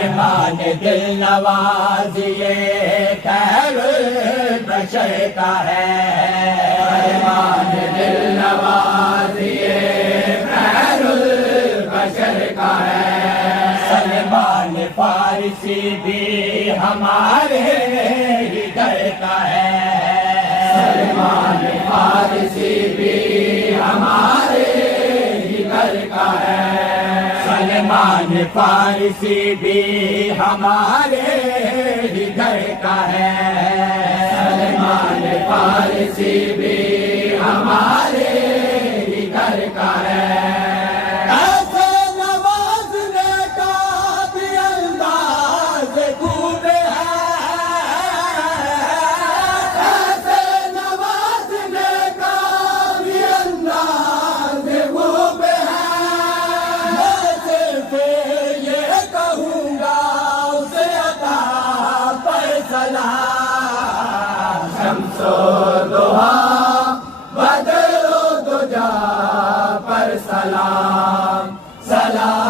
سلیمان دل نواز یہ خیر البشر کا ہے، سلیمان دل نواز یہ خیر البشر کا ہے، سلیمان فارسی بھی ہمارے ہی گھر کا ہے، سلیمان فارسی بھی ہمارے ہی گھر کا ہے، سلیمان فارسی بھی ہمارے ہی گھر کا ہے، سلیمان فارسی بھی ہمارے ہی گھر کا ہے، ایسے نوازنے کا بھی انداز خوب ہے، ایسے نوازنے کا بھی انداز خوب ہے، میں صرف یہ کہوں گا اسے عطا پر سلام، شمس و ضحیٰ بدر و دجا پر سلام، سلام